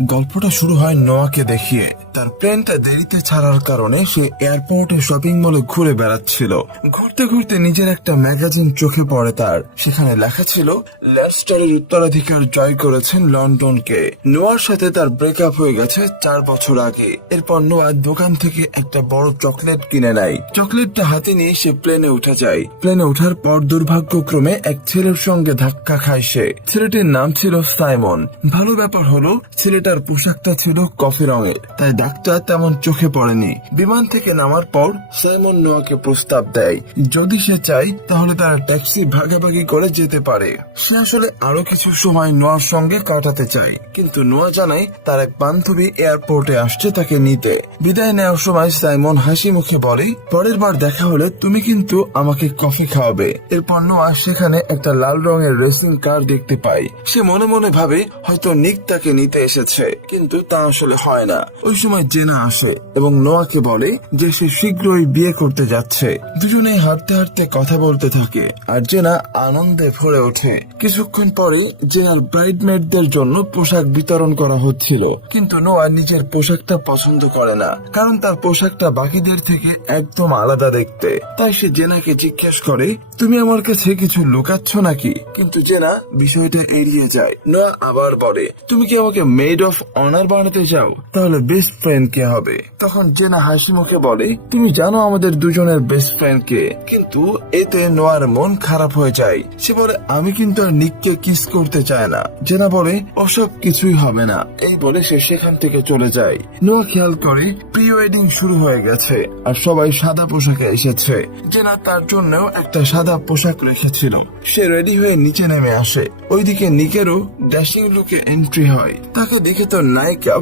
গল্পটা শুরু হয় নোয়াকে দেখিয়ে। তার প্লেনটা দেরিতে ছাড়ার কারণে সে এয়ারপোর্টে শপিং মলে ঘুরে বেড়াচ্ছিল। ঘুরতে ঘুরতে নিজের একটা ম্যাগাজিন চোখে পড়ে তার। সেখানে লেখা ছিল লেস্টারের উত্তরাধিকার জয় করেছেন লন্ডনকে। নোয়ার সাথে তার ব্রেকআপ হয়ে গেছে 4 বছর আগে। এরপর নোয়া দোকান থেকে একটা বড় চকলেট কিনে নেয়। চকলেটটা হাতে নিয়ে সে প্লেনে উঠে যায়। প্লেনে ওঠার পর দুর্ভাগ্যক্রমে এক ছেলের সঙ্গে ধাক্কা খায় সে। ছেলেটির নাম ছিল সাইমন। ভালো ব্যাপার হলো ছেলেটার পোশাকটা ছিল কফি রঙের, তাই ডাক্তার তেমন চোখে পড়েনি। বিমান থেকে নামার পর সাইমন নোয়াকে প্রস্তাব দেয়, যদি সে চায় তাহলে তারা ট্যাক্সি ভাগাভাগি করে যেতে পারে। সে আসলে আরো কিছু সময় নোয়ার সঙ্গে কাটাতে চায়, কিন্তু নোয়া জানায় তার এক বান্ধবী এয়ারপোর্টে আসছে তাকে নিতে। বিদায় নেওয়ার সময় সাইমন হাসি মুখে বলে, পরের বার দেখা হলে তুমি কিন্তু আমাকে কফি খাওয়াবে। এরপর নোয়া সেখানে একটা লাল রঙের রেসিং কার দেখতে পায়। সে মনে মনে ভাবে হয়তো নিক তাকে নিতে এসেছে, কিন্তু তা আসলে হয় না। ওই সময় জেনা আসে এবং নোয়াকে বলে যে সে শীঘ্রই বিয়ে করতে যাচ্ছে। দুজনেই হাঁটতে হাঁটতে কথা বলতে থাকে আর জেনা আনন্দে ভরে ওঠে। কিছুক্ষণ পরে জেনার ব্রাইডমেটদের জন্য পোশাক বিতরণ করা হচ্ছিল, কিন্তু নোয়া নিজের পোশাকটা পছন্দ করে না, কারণ তার পোশাকটা বাকিদের থেকে একদম আলাদা দেখতে। তাই সে জেনাকে জিজ্ঞেস করে, তুমি আমার কাছে কিছু লুকাচ্ছ নাকি? কিন্তু জেনা বিষয়টা এড়িয়ে যায়। নোয়া আবার বলে, তুমি কি আমাকে মেড অফ অনার বানাতে চাও? তাহলে বেস্ট ফ্রেন্ড কে হবে? তখন জেনা হাসি মুখে বলে, তুমি জানো আমাদের দুজনের বেস্ট ফ্রেন্ড কে। কিন্তু এতে নোয়ার মন খারাপ হয়ে যায়। সে বলে, আমি কিন্তু আর নিককে কিস করতে চায় না। জেনা বলে, ওসব কিছুই হবে না। এই বলে সে সেখান থেকে চলে যায়। নোয়া খেয়াল করে প্রি ওয়েডিং শুরু হয়ে গেছে আর সবাই সাদা পোশাকে এসেছে। জেনা তার জন্যও একটা সাদা পোশাক রেখেছিল। সে রেডি হয়ে নিচে নেমে আসে। ওইদিকে নিকেরও ড্যাশিং লুকে এন্ট্রি হয়। তাকে দেখে তো নায়িকা